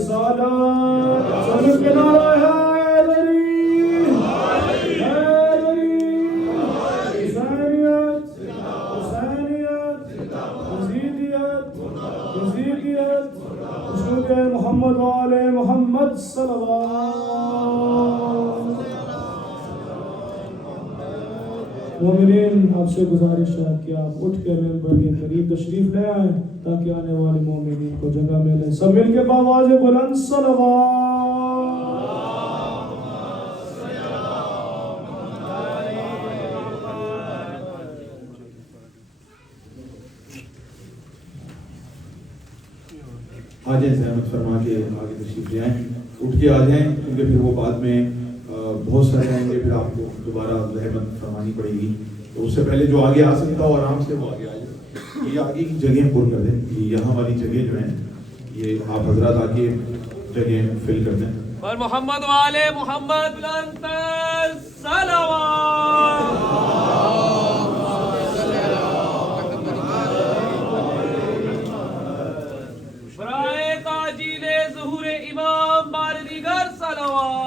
رسالت سمجھ کے نعرہ حیدری حیدری حسینیت حسینیت یزیدیت یزیدیت خشوع محمد و آل محمد صلوات. مومنین آپ سے گزارش ہے کہ آپ اٹھ کے ممبر کے قریب تشریف لے آئیں تاکہ آنے والے مومنین کو جگہ ملے. سب مل کے بآواز بلند صلوات. آ جائیں زحمت فرما کے آگے تشریف لے آئیں, اٹھ کے آ جائیں کیونکہ پھر وہ بعد میں بہت سارے آئیں گے, پھر آپ کو دوبارہ زحمت فرمانی پڑے گی. تو اس سے پہلے جو آگے آ سکتا ہو آرام سے وہ آگے آ جائے. یہ آگے کی جگہیں پر کر دیں, یہاں والی جگہ جو ہیں یہ آپ حضرات آ کے جگہ فل کر دیں. اور محمد والے محمد بلند صلوات. برائے تاجیل ظہور امام بار دیگر صلوات.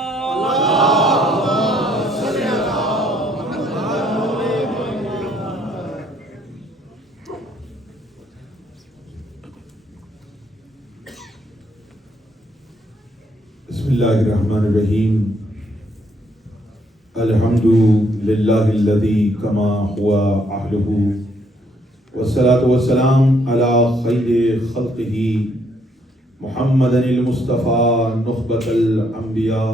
بسم اللہ الرحمن الرحیم. الحمد للہ الذی کما ہوا اہلہ والصلاة والسلام علی خیر خلقہ محمد المصطفیٰ نخبۃ الانبیاء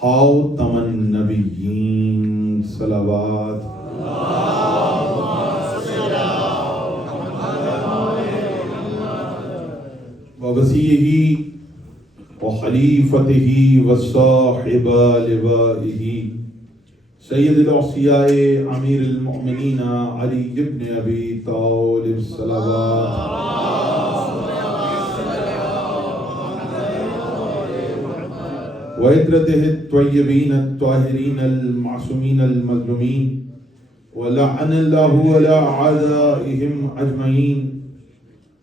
خاتم النبیین صلوات. ووصیہ وخلیفتہ وصاحب لوائہ سید الاوصیاء امیر المؤمنین علی بن ابی طالب صلوات. وعطرته الطیبین الطاہرین المعصومین المظلومین ولعن اللہ علی اعدائہم اجمعین.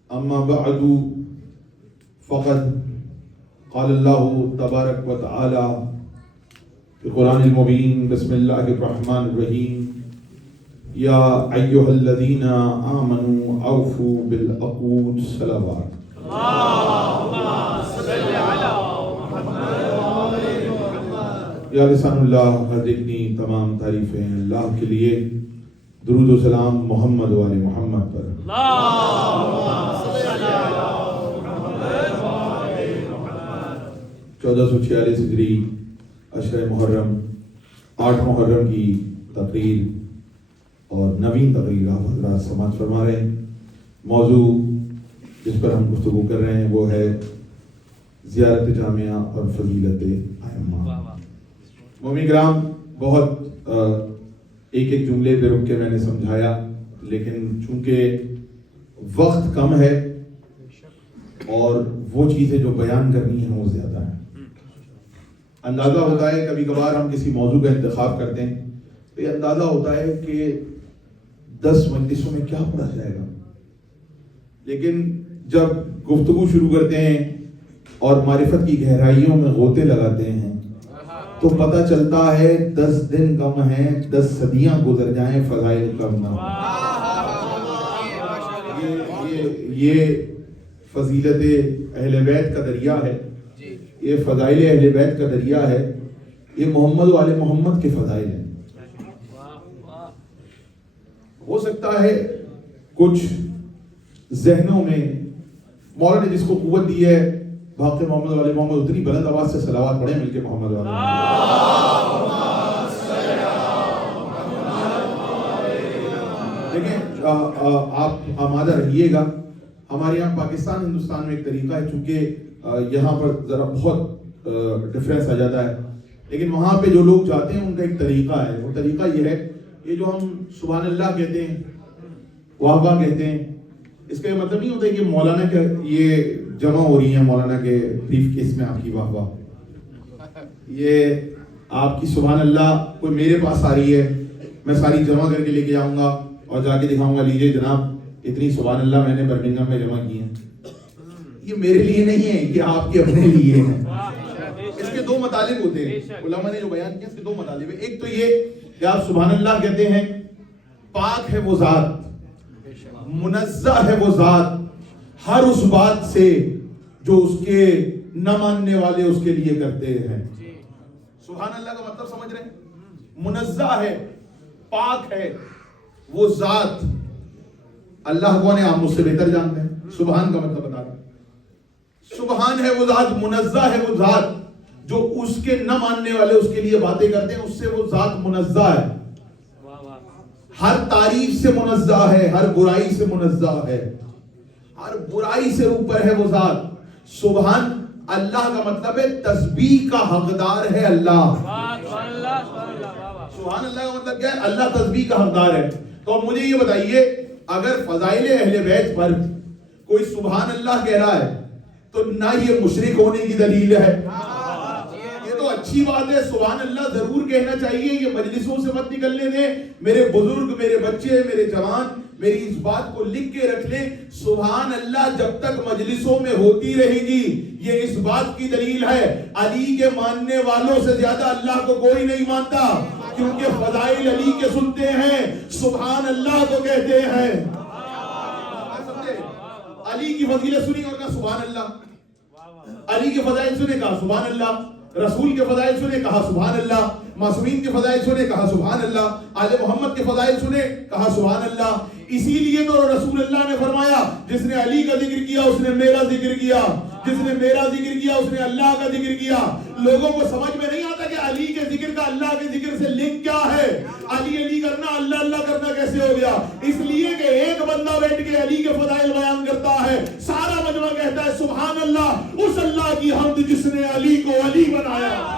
اما بعد فقد قال اللہ تبارک و تعالی فی القرآن المبین. بسم اللہ الرحمن الرحیم. یا ایہا الذین آمنوا اوفوا بالعقود صلوات. یا لسان اللہ ہر اتنی تمام تعریفیں اللہ کے لیے. درود و سلام محمد و آل محمد پر. 1446 ہجری عشرہ محرم 8 محرم کی تقریر اور نویں تقریر آپ حضرات سماعت فرما رہے ہیں. موضوع جس پر ہم گفتگو کر رہے ہیں وہ ہے زیارت جامعہ اور فضیلت ائمہ. مومن کرام, بہت ایک ایک جملے پہ رک کے میں نے سمجھایا, لیکن چونکہ وقت کم ہے اور وہ چیزیں جو بیان کرنی ہیں وہ زیادہ ہیں. اندازہ ہوتا ہے کبھی کبھار ہم کسی موضوع کا انتخاب کرتے ہیں تو یہ اندازہ ہوتا ہے کہ 10 مجلسوں میں کیا پڑھا جائے گا, لیکن جب گفتگو شروع کرتے ہیں اور معرفت کی گہرائیوں میں غوطے لگاتے ہیں تو پتہ چلتا ہے 10 دن کم ہیں, 10 صدیاں گزر جائیں فضائل کم نہ. یہ فضیلت اہل بیت کا دریا ہے, یہ فضائل اہل بیت کا دریا ہے, یہ محمد و آل محمد کے فضائل ہیں. ہو سکتا ہے کچھ ذہنوں میں مولا نے جس کو قوت دی ہے بھاگتے محمد و آل محمد اتنی بلند آواز سے صلوات پڑھیں مل کے محمد و آل محمد. دیکھیں آپ آمادہ رہیے گا. ہمارے یہاں پاکستان ہندوستان میں ایک طریقہ ہے, چونکہ یہاں پر ذرا بہت ڈفرینس آ جاتا ہے, لیکن وہاں پہ جو لوگ جاتے ہیں ان کا ایک طریقہ ہے. وہ طریقہ یہ ہے, یہ جو ہم سبحان اللہ کہتے ہیں, واہ واہ کہتے ہیں, اس کا یہ مطلب نہیں ہوتا ہے کہ مولانا کے یہ جمع ہو رہی ہیں مولانا کے بریف کیس میں آپ کی واہ واہ. یہ آپ کی سبحان اللہ کوئی میرے پاس آ رہی ہے, میں ساری جمع کر کے لے کے جاؤں گا اور جا کے دکھاؤں گا, لیجئے جناب اتنی سبحان اللہ میں نے برمنگھم میں جمع کی ہیں. یہ میرے لیے نہیں ہے، یہ آپ کے اپنے لیے ہے۔ اس کے دو مطالب ہوتے ہیں، علماء نے جو بیان کیا اس کے دو مطالب ہیں۔ ایک تو یہ کہ آپ سبحان اللہ کہتے ہیں، پاک ہے وہ ذات، منزہ ہے وہ ذات ہر اس بات سے جو اس کے نہ ماننے والے اس کے لیے کرتے ہیں۔ سبحان اللہ کا مطلب سمجھ رہے ہیں؟ منزہ ہے، پاک ہے وہ ذات۔ اللہ کون ہے؟ آپ مجھ سے بہتر جانتے ہیں۔ سبحان کا مطلب بتا رہا ہوں، سبحان ہے وہ ذات، منزہ ہے وہ ذات جو اس کے نہ ماننے والے اس کے لیے باتیں کرتے ہیں، اس سے وہ ذات منزہ ہے، ہر تعریف سے منزہ ہے، ہر برائی سے منزہ ہے، ہر برائی سے اوپر ہے وہ ذات۔ سبحان اللہ کا مطلب ہے تسبیح کا حقدار ہے اللہ۔ سبحان اللہ کا مطلب کیا ہے؟ اللہ تسبیح کا حقدار ہے۔ تو اب مجھے یہ بتائیے، اگر فضائل اہل بیت پر کوئی سبحان اللہ کہہ رہا ہے تو نہ یہ مشرک ہونے کی دلیل ہے، یہ تو اچھی بات ہے، سبحان اللہ ضرور کہنا چاہیے، یہ مجلسوں سے مت نکلنے دیں۔ میرے بزرگ، میرے بچے، میرے جوان میری اس بات کو لکھ کے رکھ لیں، سبحان اللہ جب تک مجلسوں میں ہوتی رہے گی یہ اس بات کی دلیل ہے علی کے ماننے والوں سے زیادہ اللہ کو کوئی نہیں مانتا، کیونکہ فضائل علی کے سنتے ہیں، سبحان اللہ کو کہتے ہیں۔ علی کی فضیلت سنی اور کہا سبحان اللہ، علی کے فضائل سنے کہا سبحان اللہ، رسول کے فضائل سنے کہا سبحان اللہ، معصومین کے فضائل سنے کہا سبحان اللہ، آل محمد کے فضائل سنے کہا سبحان اللہ۔ اسی لیے تو رسول اللہ نے فرمایا جس نے علی کا ذکر کیا اس نے میرا ذکر کیا، جس نے میرا ذکر کیا اس نے اللہ کا ذکر کیا۔ لوگوں کو سمجھ میں نہیں آتا کہ علی کے ذکر کا اللہ کے ذکر سے لنک کیا ہے، علی علی کرنا اللہ اللہ کرنا کیسے ہو گیا؟ اس لیے کہ ایک بندہ بیٹھ کے علی کے فضائل بیان کرتا ہے، سارا مجمع کہتا ہے سبحان اللہ، اس اللہ کی حمد جس نے علی کو علی بنایا۔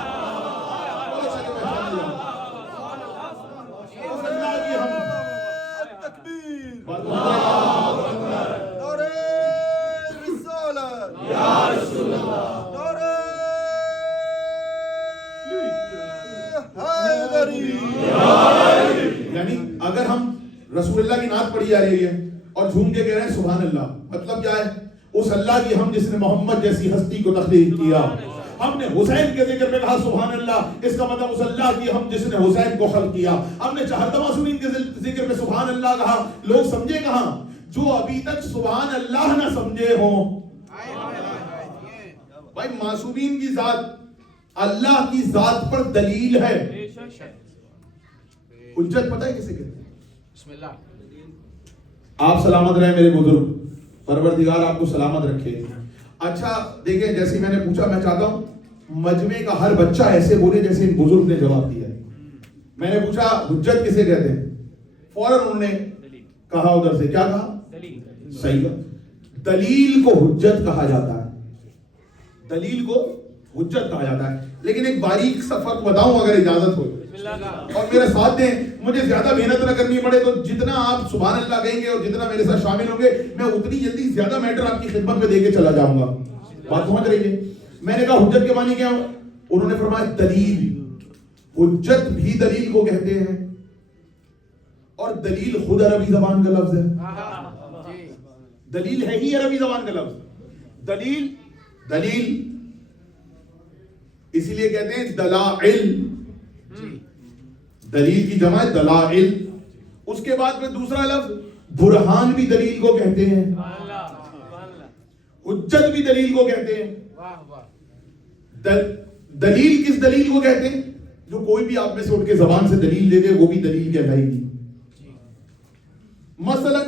یعنی اگر ہم رسول اللہ کی نعت پڑھی جا رہی ہے اور جھوم کے کہہ رہے ہیں سبحان اللہ، مطلب کیا ہے؟ اس اللہ کی ہم جس نے محمد جیسی ہستی کو تخلیق کیا۔ ہم نے حسین کے ذکر میں کہا سبحان اللہ، اس کا مطلب اس اللہ کی ہم جس نے حسین کو خلق کیا۔ ہم نے چہارتا معصومین کے ذکر میں سبحان اللہ کہا، لوگ سمجھے کہاں؟ جو ابھی تک سبحان اللہ نہ سمجھے ہوں۔ بھائی معصومین کی ذات اللہ کی ذات پر دلیل ہے۔ حجت پتہ ہے کسے کہتے ہیں؟ بسم اللہ۔ آپ سلامت رہے میرے بزرگ، پروردگار آپ کو سلامت رکھے۔ اچھا دیکھیں، جیسے میں نے پوچھا، میں چاہتا ہوں مجمع کا ہر بچہ ایسے بولے جیسے ان بزرگ نے جواب دیا ہے۔ میں نے پوچھا حجت کسے کہتے ہیں، فوراً انہوں نے کہا ادھر سے، کیا کہا؟ صحیح بات، دلیل کو حجت کہا جاتا ہے، دلیل کو حجت کہا جاتا ہے۔ لیکن ایک باریک سا فرق بتاؤں اگر اجازت ہو اور میرے ساتھ دیں، مجھے زیادہ محنت نہ کرنی پڑے، تو جتنا آپ سبحان اللہ کہیں گے اور جتنا میرے ساتھ شامل ہوں گے میں اتنی جلدی زیادہ میٹر آپ کی خدمت میں دے کے چلا جاؤں گا۔ بات سمجھ رہی ہے؟ میں نے کہا حجت کے معنی کیا ہو؟ انہوں نے فرمایا دلیل۔ حجت بھی دلیل کو کہتے ہیں، اور دلیل خود عربی زبان کا لفظ ہے، دلیل ہے ہی عربی زبان کا لفظ۔ دلیل دلیل اسی لیے کہتے ہیں دلائل، دلیل کی جمع ہے دلائل۔ اس کے بعد میں دوسرا لفظ برہان بھی دلیل کو کہتے ہیں، حجت بھی دلیل کو کہتے ہیں۔ دلیل کس دلیل کو کہتے ہیں؟ جو کوئی بھی آپ میں سے اٹھ کے زبان سے دلیل دے دے وہ بھی دلیل کہلائے گی۔ مثلا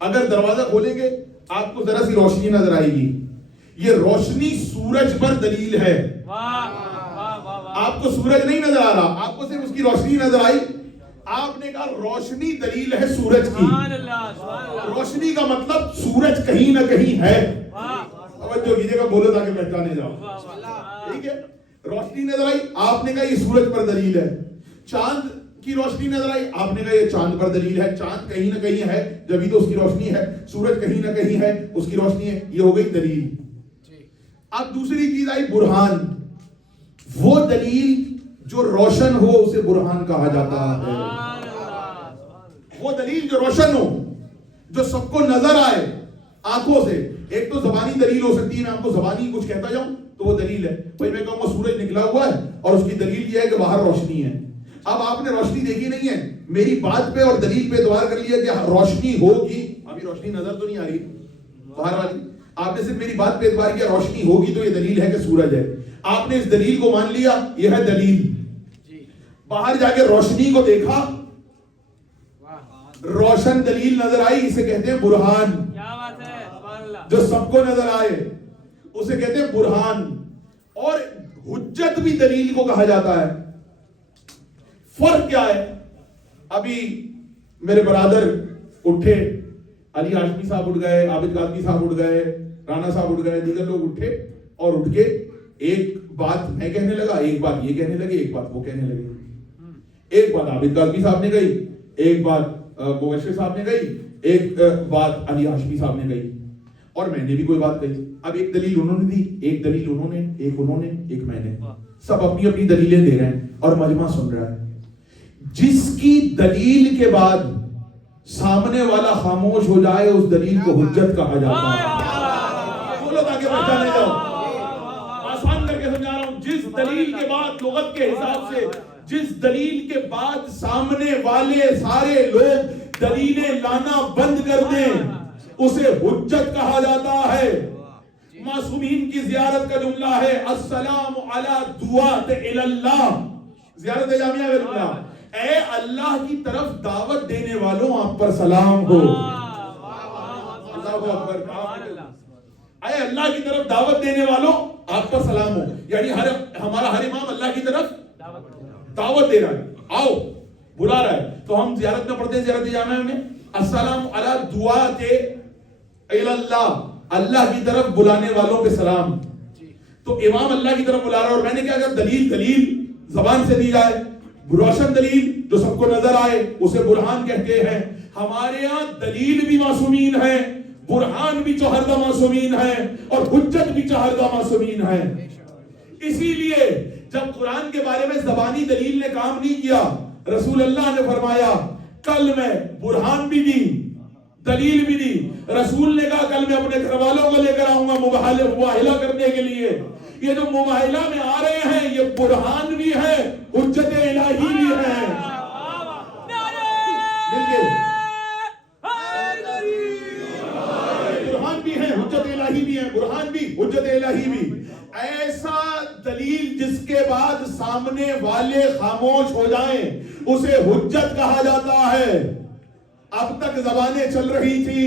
اگر دروازہ کھولیں گے آپ کو ذرا سی روشنی نظر آئے گی، یہ روشنی سورج پر دلیل ہے۔ آپ کو سورج نہیں نظر آ رہا، آپ کو صرف اس کی روشنی نظر آئی، آپ نے کہا روشنی دلیل ہے سورج کی۔ روشنی کا مطلب سورج کہیں نہ کہیں ہے۔ توجہ کیجیے گا، بولو تاکہ پہچانے جاؤ، ٹھیک ہے؟ روشنی نظر آئی، آپ نے کہا یہ سورج پر دلیل ہے۔ چاند کی روشنی نظر آئی، آپ نے کہا یہ چاند پر دلیل ہے، چاند کہیں نہ کہیں ہے جبھی تو اس کی روشنی ہے، سورج کہیں نہ کہیں ہے اس کی روشنی ہے، یہ ہو گئی دلیل۔ اب دوسری چیز آئی برہان، وہ دلیل جو روشن ہو اسے برہان کہا جاتا ہے۔ وہ دلیل جو روشن ہو، جو سب کو نظر آئے آنکھوں سے، ایک تو زبانی دلیل ہو سکتی ہے، میں آپ کو زبانی کچھ کہتا جاؤں تو وہ دلیل ہے. بھائی میں کہوں گا سورج نکلا ہوا ہے اور اس کی دلیل یہ ہے کہ باہر روشنی ہے. اب آپ نے روشنی دیکھی نہیں ہے، میری بات پہ اور دلیل پہ اعتبار کر لیا کہ روشنی ہوگی. ابھی روشنی نظر تو نہیں آ رہی باہر والی، آپ نے صرف میری بات پہ اعتبار کیا روشنی ہوگی تو یہ دلیل ہے کہ سورج ہے. آپ نے اس دلیل کو مان لیا، یہ ہے دلیل. باہر جا کے روشنی کو دیکھا، روشن دلیل نظر آئی، اسے کہتے ہیں برہان. کیا بات ہے، سبحان اللہ. جو سب کو نظر آئے اسے کہتے ہیں برہان. اور حجت بھی دلیل کو کہا جاتا ہے. فرق کیا ہے؟ ابھی میرے برادر اٹھے، علی ہاشمی صاحب اٹھ گئے، عابد قادری صاحب اٹھ گئے، رانا صاحب اٹھ گئے، دیگر لوگ اٹھے اور اٹھ کے ایک بات میں کہنے لگا، ایک بات یہ کہنے لگے، ایک بات وہ کہنے لگے. ایک بات عابد قادری صاحب نے کہی، ایک بات مبشر صاحب نے کہی، ایک بات علی ہاشمی صاحب نے کہی، اور میں نے بھی کوئی بات کہی. اب ایک دلیل انہوں نے دی، ایک دلیل انہوں نے، ایک انہوں نے، ایک میں نے. سب اپنی اپنی دلیلیں دے رہے ہیں اور مجمع سن رہا ہے. جس کی دلیل کے بعد سامنے والا خاموش ہو جائے اس دلیل کو حجت کہا جاتا ہے. بولو تاکہ پہچانے جاؤ. آسان کر کے سمجھا رہا ہوں. جس دلیل کے بعد لغت کے حساب سے جس دلیل کے بعد سامنے والے سارے لوگ دلیلیں لانا بند کر دیں اسے حجت کہا جاتا ہے. معصومین کی زیارت کا جملہ ہے السلام علی دعات اللہ. زیارت جامعہ کا جملہ، اے اللہ کی طرف دعوت دینے والوں آپ پر سلام ہو. اللہ اکبر. اے اللہ کی طرف دعوت دینے والوں آپ پر سلام ہو. یعنی ہمارا ہر امام اللہ کی طرف دعوت دے رہا ہے، آؤ بلا رہا ہے. تو ہم زیارت میں پڑھتے ہیں زیارت جامعہ میں السلام علی دعات اللہ، اللہ کی طرف بلانے والوں پہ سلام. تو امام اللہ کی طرف بلا رہا ہے اور میں نے کیا کہا دلیل زبان سے دی جائے. روشن دلیل جو سب کو نظر آئے اسے برہان کہتے ہیں. ہمارے ہاں دلیل بھی معصومین ہے، برہان بھی چوہردہ معصومین ہے، اور حجت بھی چوہردہ معصومین ہے. اسی لیے جب قرآن کے بارے میں زبانی دلیل نے کام نہیں کیا، رسول اللہ نے فرمایا کل میں برہان بھی دی، دلیل بھی دی. رسول نے کہا کل میں اپنے گھر والوں کو لے کر آؤں گا مباہلہ کرنے کے لیے. یہ جو مباہلہ میں آ رہے ہیں یہ برہان بھی ہے، حجت الہی بھی ہے. برہان بھی ہے، حجت الہی بھی ہے. برہان بھی، حجت الہی بھی. ایسا دلیل جس کے بعد سامنے والے خاموش ہو جائیں اسے حجت کہا جاتا ہے. اب تک زبانیں چل رہی تھی،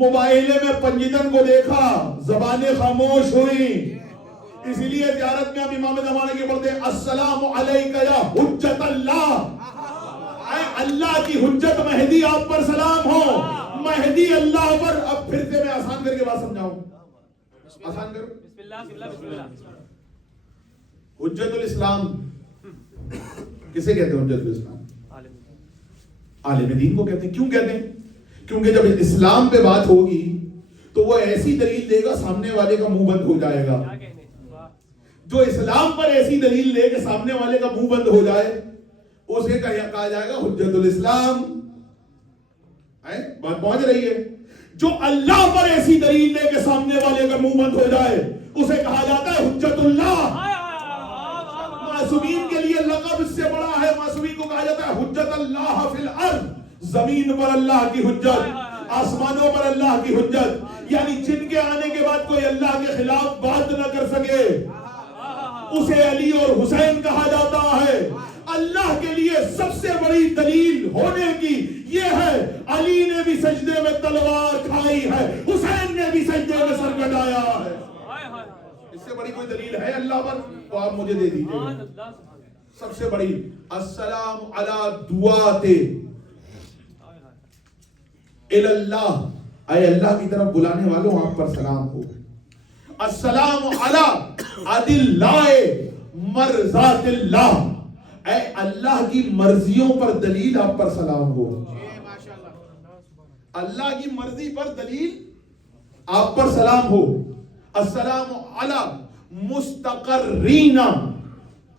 مباہلے میں پنجتن کو دیکھا، زبانیں خاموش ہوئی. اسی لیے زیارت میں ہم امام زمانہ کے پڑھتے ہیں السلام علیکہ یا حجت اللہ. اے اللہ کی حجت مہدی آپ پر سلام ہو. مہدی اللہ پر. اب پھر سے میں آسان کر کے بات سمجھاؤں. آسان کرو. بسم اللہ. حجت الاسلام کسے کہتے ہیں؟ حجت الاسلام عالم دین کو کہتے ہیں. کیوں کہتے ہیں؟ کیونکہ جب اسلام پہ بات ہوگی تو وہ ایسی دلیل دے گا سامنے والے کا منہ بند ہو جائے گا. جو اسلام پر ایسی دلیل دے کہ سامنے والے کا منہ بند ہو جائے اسے کہا جائے گا حجت الاسلام. بات پہنچ رہی ہے؟ جو اللہ پر ایسی دلیل دے کہ سامنے والے کا منہ بند ہو جائے اسے کہا جاتا ہے حجت اللہ. معصومین کے لیے لقب اس سے بڑا ہے. معصومین کو کہا جاتا ہے حجت اللہ فی الارض. زمین پر اللہ کی حجت، آسمانوں پر اللہ کی حجت. یعنی جن کے آنے کے بعد کوئی اللہ کے خلاف بات نہ کر سکے اسے علی اور حسین کہا جاتا ہے. اللہ کے لیے سب سے بڑی دلیل ہونے کی یہ ہے علی نے بھی سجدے میں تلوار کھائی ہے، حسین نے بھی سجدے میں سر کٹایا ہے. اس سے بڑی کوئی دلیل ہے اللہ پر تو آپ مجھے دے دیجئے. سب سے بڑی السلام علی دعات اللہ، اے اللہ کی طرف بلانے والوں آپ پر سلام ہو. السلام علی ادلائے مرضات اللہ، اے اللہ کی مرضیوں پر دلیل آپ پر سلام ہو. اللہ کی مرضی پر دلیل آپ پر سلام ہو. السلام علی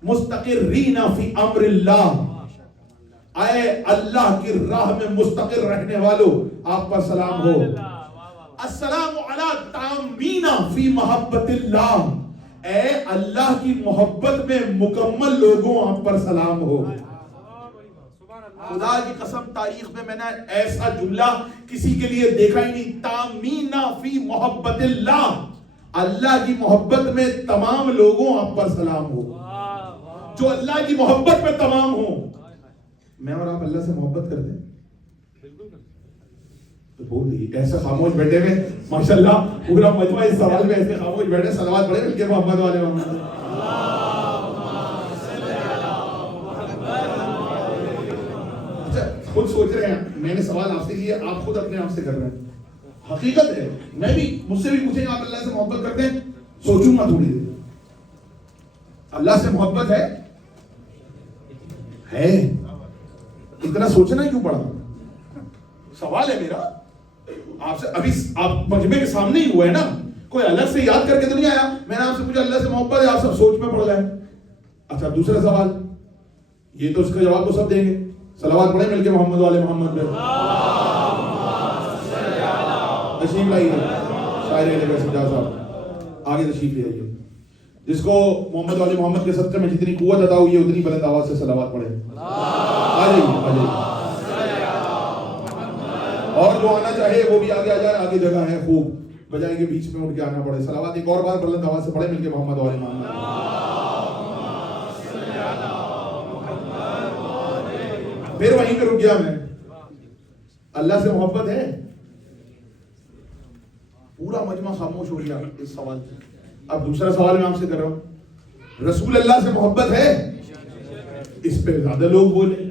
مستقرین فی امر اللہ، اے اللہ کی راہ میں مستقر رہنے والوں آپ پر سلام ہو. السلام علی تامین فی محبت اللہ، اے اللہ کی محبت میں مکمل لوگوں آپ پر سلام ہو۔ خدا کی قسم تاریخ میں نے ایسا جملہ کسی کے لیے دیکھا ہی نہیں، تامین فی محبت اللہ، اللہ کی محبت میں تمام لوگوں آپ پر سلام ہو، جو اللہ کی محبت میں تمام ہو۔ میں اور آپ اللہ سے محبت کرتے ہیں تو بول دیجیے، ایسے خاموش بیٹھے ہوئے ماشاءاللہ پورا مجمع اس سوال میں ایسے خاموش بیٹھے، صلوات پڑھے مل کے محمد والے محمد۔ اچھا خود سوچ رہے ہیں، میں نے سوال آپ سے کیا، آپ خود اپنے آپ سے کر رہے ہیں۔ حقیقت ہے، میں بھی مجھ سے بھی پوچھیں گے آپ اللہ سے محبت کرتے ہیں، سوچوں گا تھوڑی دیر، اللہ سے محبت ہے اتنا سوچنا کیوں پڑا؟ سوال ہے میرا آپ سے، ابھی آپ مجمع کے سامنے ہی ہوا ہے نا، کوئی الگ سے یاد کر کے تو نہیں آیا، میں نے آپ سے پوچھا اللہ سے محبت ہے، آپ سب سوچ میں پڑ گئے۔ اچھا دوسرا سوال، یہ تو اس کا جواب تو سب دیں گے، صلوات پڑھیں مل کے محمد والے محمد پہ۔ تشریف لائیے شاعر سجاد صاحب، آگے تشریف لے آئیے، جس کو محمد والے محمد کے صدقے میں جتنی قوت عطا ہوئی ہے اتنی بلند آواز سے صلوات پڑھیں۔ آ جائیے اور جو آنا چاہے وہ بھی آگے آ جائے، آگے جگہ ہے خوب، بجائے کہ بیچ میں اٹھ کے آنا پڑے۔ صلوات ایک اور بار بلند آواز سے پڑھیں مل کے محمد والے محمد۔ پھر وہیں پہ رک گیا میں، اللہ سے محبت ہے؟ پورا مجمع خاموش ہو گیا اس سوال سے۔ اب دوسرا سوال میں آپ سے کر رہا ہوں، رسول اللہ سے محبت ہے؟ اس پہ زیادہ لوگ بولے۔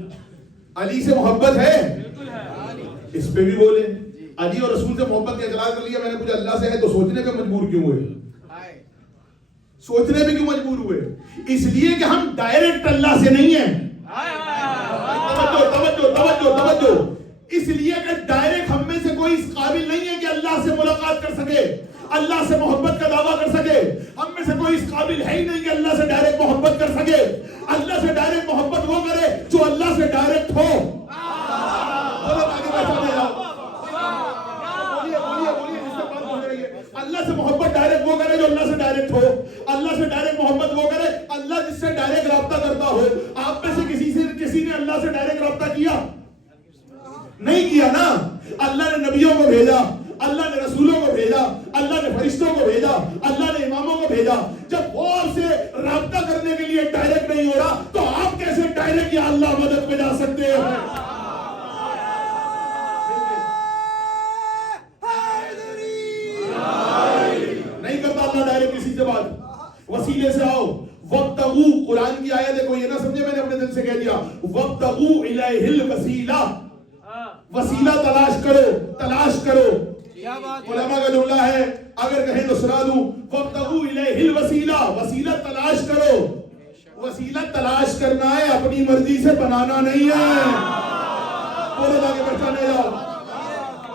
علی سے محبت ہے؟ اس پہ بھی بولے۔ علی اور رسول سے محبت کا اقرار کر لیا، میں نے پوچھا اللہ سے ہے تو سوچنے پہ مجبور کیوں ہوئے؟ سوچنے پہ کیوں مجبور ہوئے؟ اس لیے کہ ہم ڈائریکٹ اللہ سے نہیں ہیں۔ توجہ، اس لیے کہ ڈائریکٹ ہم میں سے کوئی اس قابل نہیں ہے کہ اللہ سے ملاقات کر سکے، اللہ سے محبت کا دعویٰ کر سکے۔ ہم میں سے کوئی اس قابل ہے ہی نہیں کہ اللہ سے ڈائریکٹ محبت کر سکے۔ اللہ سے ڈائریکٹ محبت وہ کرے جو اللہ سے ڈائریکٹ ہو۔ اللہ سے محبت ڈائریکٹ وہ کرے جو اللہ سے ڈائریکٹ ہو۔ اللہ سے ڈائریکٹ محبت وہ کرے اللہ جس سے ڈائریکٹ رابطہ کرتا ہو۔ آپ میں سے کسی نے اللہ سے ڈائریکٹ رابطہ کیا؟ نہیں کیا نا۔ اللہ نے نبیوں کو بھیجا، اللہ نے رسولوں کو بھیجا، اللہ نے فرشتوں کو بھیجا، اللہ نے اماموں کو بھیجا۔ جب وہ آپ سے رابطہ کرنے کے لیے ڈائریکٹ نہیں ہو رہا تو آپ کیسے ڈائریکٹ یا اللہ مدد پہ جا سکتے ہیں؟ نہیں کرتا اللہ ڈائریکٹ کسی سے بات، وسیلے سے آؤ۔ وابتغوا، قرآن کی آیت ہے، کوئی یہ نہ سمجھے میں نے اپنے دل سے کہہ دیا۔ وابتغوا الیہ الوسیلہ، وسیلہ تلاش کرو، تلاش کرو۔ علماء کا جملہ ہے، اگر کہیں تو سنا دوں، وابتغوا الیہ الوسیلہ، وسیلہ تلاش کرو۔ وسیلہ تلاش کرنا ہے، اپنی مرضی سے بنانا نہیں ہے۔ بولو جا کے پہچانے جاؤ،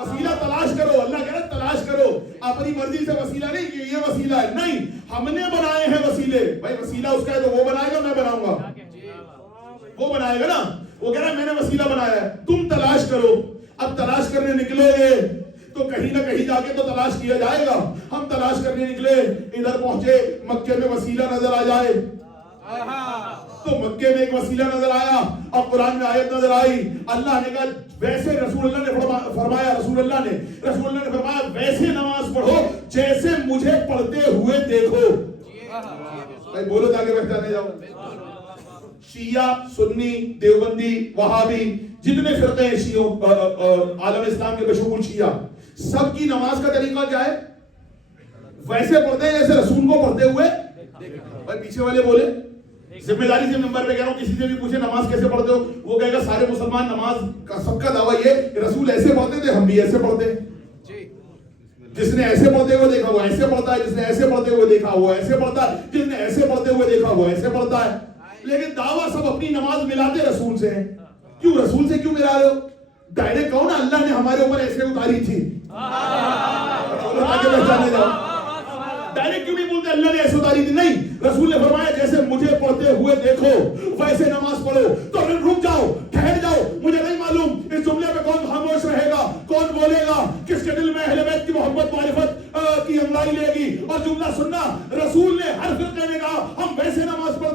وسیلہ تلاش کرو۔ اللہ کہہ رہا ہے تلاش کرو، اپنی مرضی سے وسیلہ نہیں کہ یہ وسیلہ ہے، نہیں، ہم نے بنائے ہیں وسیلے۔ بھائی وسیلہ اس کا ہے تو وہ بنائے گا، میں بناؤں گا؟ وہ بنائے گا نا۔ وہ کہہ رہا ہے میں نے وسیلہ بنایا ہے، تم تلاش کرو۔ اب تلاش کرنے نکلو گے تو کہیں نہ کہیں جا کے تو تلاش کیا جائے گا۔ ہم تلاش کرنے نکلے، ادھر پہنچے، مکے میں وسیلہ نظر آ جائے تو مکے میں ایک وسیلہ نظر آیا اور قرآن میں آیت نظر آئی۔ اللہ نے کہا ویسے رسول اللہ نے فرمایا، رسول اللہ نے فرمایا ویسے نماز پڑھو جیسے مجھے پڑھتے ہوئے دیکھو۔ بھائی بولو جا کے پہچانے جاؤ۔ شیعہ، سنی، دیوبندی، وہابی، جتنے فرقے ہیں شیعوں عالم اسلام کے مشہور شیعہ، سب کی نماز کا طریقہ کیا ہے؟ ویسے پڑھتے ہیں جیسے رسول کو پڑھتے ہوئے۔ بھائی پیچھے والے بولے، ذمہ داری سے ممبر پہ کہہ رہا ہوں، کسی سے بھی پوچھے نماز کیسے پڑھتے ہو، وہ کہے گا سارے مسلمان نماز کا سب کا دعویٰ یہ کہ رسول ایسے پڑھتے تھے، ہم بھی ایسے پڑھتے ہیں۔ جس نے ایسے پڑھتے ہوئے دیکھا وہ ایسے پڑھتا ہے، جس نے ایسے پڑھتے ہوئے دیکھا وہ ایسے پڑھتا ہے، جس نے ایسے پڑھتے ہوئے دیکھا وہ ایسے پڑھتا ہے۔ لیکن دعویٰ سب اپنی نماز ملاتے رسول سے ہیں۔ کیوں رسول سے کیوں ملا رہے ہو؟ ڈائریکٹ کہو نا اللہ نے ہمارے اوپر ایسے اتاری تھی۔ ڈائریکٹ کیوں نہیں بولتے اللہ نے ایسے اتاری تھی؟ نہیں، رسول نے فرمایا جیسے مجھے پڑھتے ہوئے دیکھو ویسے نماز پڑھو۔ تو رک جاؤ، ٹھہر جاؤ، مجھے نہیں معلوم اس جملے پہ کون خاموش رہے گا، کون بولے گا، کس کے دل میں اہل بیت کی محبت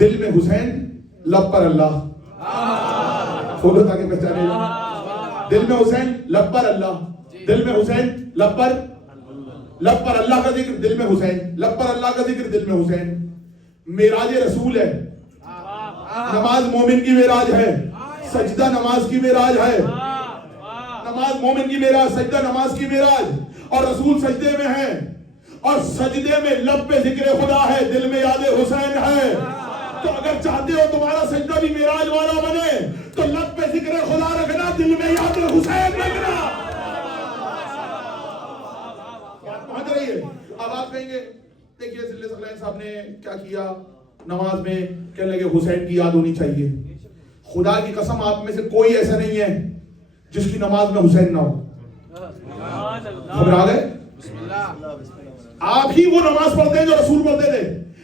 دل میں حسین لب پر اللہ. کھولو تاکہ پہچانے. دل میں حسین لب پر اللہ, دل میں حسین لب پر اللہ کا ذکر, دل میں حسین لب پر اللہ کا ذکر, دل میں حسین. معراج رسول ہے, نماز مومن کی معراج ہے, سجدہ نماز کی معراج ہے. نماز مومن کی معراج, سجدہ نماز کی معراج, اور رسول سجدے میں ہے, اور سجدے میں لب پہ ذکر خدا ہے, دل میں یاد حسین ہے. تو اگر چاہتے ہو تمہارا سجدہ بھی معراج والا بنے تو لب پہ ذکر خدا رکھنا, دل میں یاد حسین رکھنا. پہنچ رہی ہے. اب آپ کہیں گے دیکھیے ذل ثقلین صاحب نے کیا کیا نماز میں, کہنے لگے حسین کی یاد ہونی چاہیے. خدا کی قسم آپ میں سے کوئی ایسا نہیں ہے جس کی نماز میں حسین نہ ہو. گھبرا گئے؟ آپ ہی وہ نماز پڑھتے ہیں جو رسول پڑھتے تھے,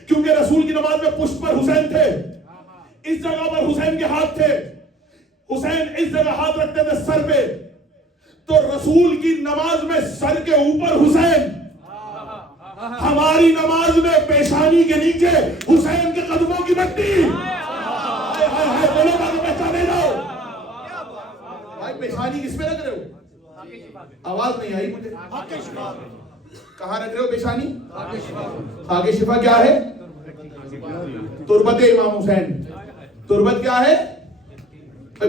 کیونکہ رسول کی نماز میں پشت پر حسین تھے, اس جگہ پر حسین کے ہاتھ تھے, حسین اس جگہ ہاتھ رکھتے تھے سر پہ. تو رسول کی نماز میں سر کے اوپر حسین, ہماری نماز میں پیشانی کے نیچے حسین کے قدموں کی مٹی. بولو بات پہچانے جاؤ بھائی, پیشانی کس پہ رکھ رہے ہو؟ آواز نہیں آئی مجھے. کہاں رکھ رہے ہو پیشانی؟ خاک شفا کیا ہے؟ تربت امام حسین. تربت کیا ہے؟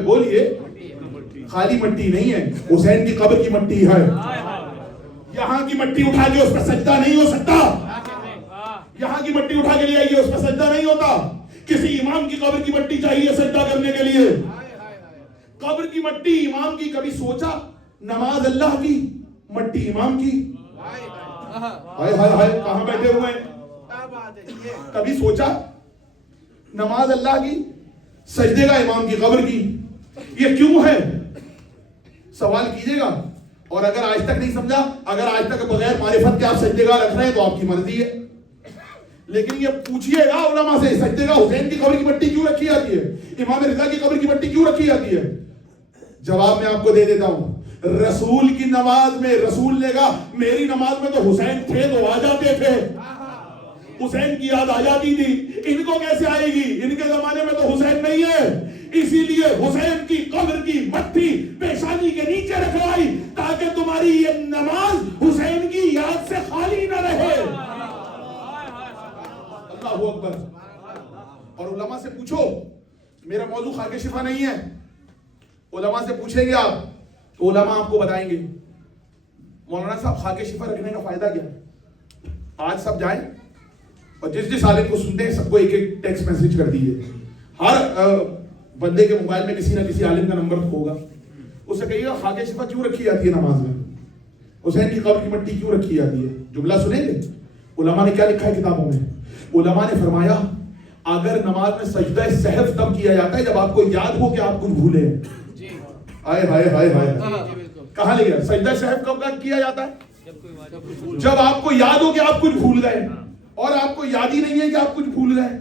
بولیے. خالی مٹی نہیں ہے, حسین کی قبر کی مٹی ہے. یہاں کی مٹی اٹھا کے اس پر سجدہ نہیں ہو سکتا. یہاں کی مٹی اٹھا کے لے آئیے, اس پر سجدہ نہیں ہوتا. کسی امام کی قبر کی مٹی چاہیے سجدہ کرنے کے لیے. قبر کی مٹی امام کی. کبھی سوچا نماز اللہ کی, مٹی امام کی. ہائے ہائے ہائے, کہاں بیٹھے ہوئے ہیں؟ کبھی سوچا نماز اللہ کی, سجدے کا امام کی قبر کی. یہ کیوں ہے سوال کیجئے گا. اور اگر آج تک نہیں سمجھا, اگر آج تک بغیر معرفت کے آپ سجدے کا رکھ رہے ہیں تو آپ کی مرضی ہے. لیکن یہ پوچھئے گا علماء سے, سجدے کا حسین کی قبر کی مٹی کیوں رکھی جاتی ہے, امام رضا کی قبر کی مٹی کیوں رکھی جاتی ہے؟ جواب میں آپ کو دے دیتا ہوں. رسول کی نماز میں رسول نے کہا میری نماز میں تو حسین تھے تو آ جاتے تھے, حسین کی یاد آ جاتی تھی, ان کو کیسے آئے گی, ان کے زمانے میں تو حسین نہیں ہے. اسی لیے حسین کی قبر کی مٹی پیشانی کے نیچے رکھوائی تاکہ تمہاری یہ نماز حسین کی یاد سے خالی نہ رہے. اللہ اکبر. اور علماء سے پوچھو, میرا موضوع خاک شفا نہیں ہے, علماء سے پوچھیں گے آپ تو علماء آپ کو بتائیں گے مولانا صاحب خاک شفا رکھنے کا فائدہ کیا ہے. آج سب جائیں اور جس عالم کو سنتے ہیں سب کو ایک ایک ٹیکسٹ میسج کر دیجئے. ہر بندے کے موبائل میں کسی نہ کسی عالم کا نمبر ہوگا, اس سے کہیے گا خاک شفا کیوں رکھی جاتی ہے نماز میں, حسین کی قبر کی مٹی کیوں رکھی جاتی ہے. جملہ سنیں گے علماء نے کیا لکھا ہے کتابوں میں. علماء نے فرمایا اگر نماز میں سجدہ سہو تب کیا جاتا ہے جب آپ کو یاد ہو کہ آپ کچھ بھولے. ہائے ہائے ہائے ہائے, کہاں لے گیا. سجدہ سہو کب کیا جاتا ہے؟ جب آپ کو یاد ہو کہ آپ کچھ بھول گئے, اور آپ کو یاد ہی نہیں ہے کہ آپ کچھ بھول گئے,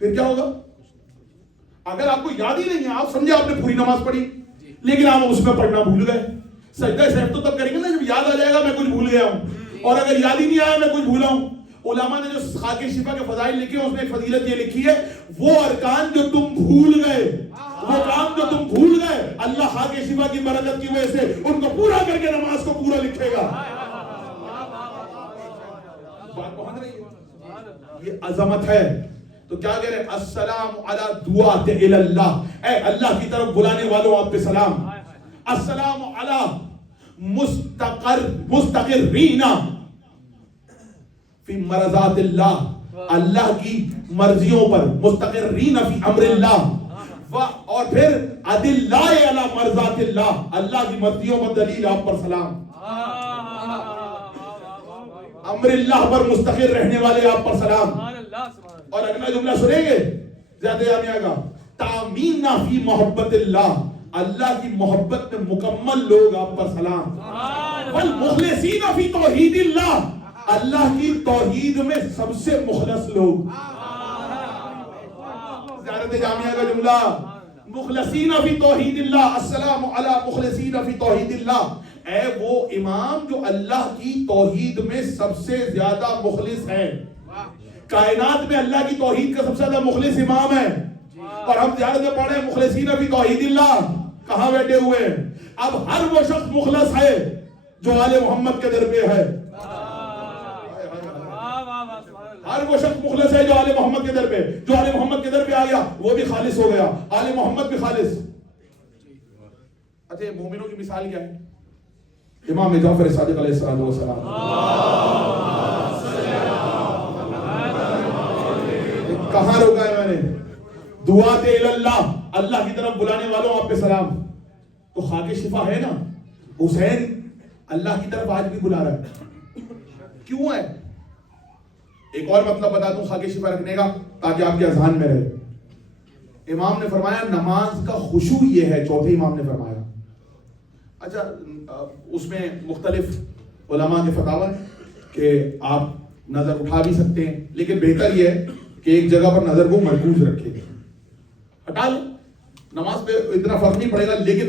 پھر کیا ہوگا؟ اگر آپ کو یاد ہی نہیں ہے, آپ سمجھے آپ نے پوری نماز پڑھی لیکن آپ اس میں پڑھنا بھول گئے. سجدہ سہو تو تب کریں گے نا جب یاد آ جائے گا میں کچھ بھول گیا ہوں, اور اگر یاد ہی نہیں آیا میں کچھ بھولا ہوں. علماء نے جو خاک شفا کے فضائل لکھے ہیں اس میں ایک فضیلت یہ لکھی ہے, وہ ارکان جو تم بھول گئے, وہ کام جو تم بھول گئے, اللہ خاک شفا کی برکت کی وجہ سے ان کو پورا کر کے نماز کو پورا لکھے گا. بات پہنچ رہی ہے؟ یہ عظمت ہے. تو کیا کہہ رہے ہیں, السلام علی دعات الی اللہ, اے اللہ کی طرف بلانے والوں آپ پہ سلام. السلام علی مستقرین فی مرضات اللہ, اللہ کی مرضیوں پر, مستقرین فی امر اللہ, اور پھر ادلہ علی مرضات اللہ, اللہ کی مرضیوں پر دلیل آپ پر سلام. امر اللہ پر مستقر رہنے والے آپ پر سلام. اور اگلا جملہ سنیں گے زیادہ جامعہ کا, تامین فی محبت اللہ, اللہ کی محبت میں مکمل لوگ آپ پر سلام. والمخلصین فی توحید اللہ, اللہ کی توحید میں سب سے مخلص لوگ. زیارت جامعہ کا جملہ, مخلصین فی توحید اللہ, السلام علی مخلصین فی توحید اللہ, اے وہ امام جو اللہ کی توحید میں سب سے زیادہ مخلص ہے. کائنات میں اللہ کی توحید کا سب سے زیادہ مخلص امام ہے، اور ہم زیادہ میں پڑھے مخلصین فی توحید اللہ، کہاں بیٹھے ہوئے ہیں؟ اب ہر وہ شخص مخلص ہے جو آل محمد کے در پہ ہے، ہر وہ شخص مخلص ہے جو آل محمد کے در پہ، جو آل محمد کے در پہ آ گیا وہ بھی خالص ہو گیا، آل محمد بھی خالص۔ اچھا مومنوں کی مثال کیا ہے؟ امام جعفر صادق علیہ السلام، کہاں روکا ہے میں نے؟ دعات اللہ، اللہ کی طرف بلانے والوں آپ پہ سلام۔ تو خاک شفا ہے نا، حسین اللہ کی طرف آج بھی بلا رہا ہے، کیوں ہے؟ ایک اور مطلب بتا دوں خاک شفا رکھنے کا تاکہ آپ کے اذہان میں رہے۔ امام نے فرمایا نماز کا خشوع یہ ہے، چوتھے امام نے فرمایا۔ اچھا اس میں مختلف علماء کے فتاوی کہ آپ نظر اٹھا بھی سکتے ہیں، لیکن بہتر یہ ہے کہ ایک جگہ پر نظر کو مرکوز رکھے، ہٹا لیں، نماز پہ اتنا فرق نہیں پڑے گا، لیکن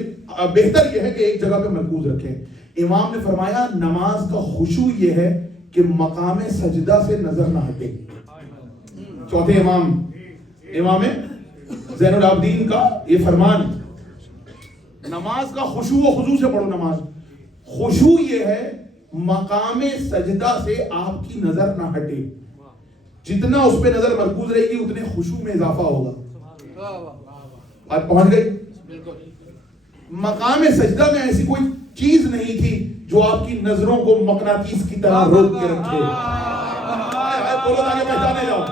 بہتر یہ ہے کہ ایک جگہ پہ مرکوز رکھیں۔ امام نے فرمایا نماز کا خشوع یہ ہے کہ مقام سجدہ سے نظر نہ ہٹے۔ چوتھے امام زین العابدین کا یہ فرمان، نماز کا خشوع و خضوع سے پڑھو نماز۔ خشوع یہ ہے مقام سجدہ سے آپ کی نظر نہ ہٹے، جتنا اس پہ نظر مرکوز رہے گی اتنے خشوع میں اضافہ ہوگا۔ بات پہنچ گئی؟ مقام سجدہ میں ایسی کوئی چیز نہیں تھی جو آپ کی نظروں کو مقناطیس کی طرح روک کے رکھے۔ بولو تاکہ پہچانے جاؤ،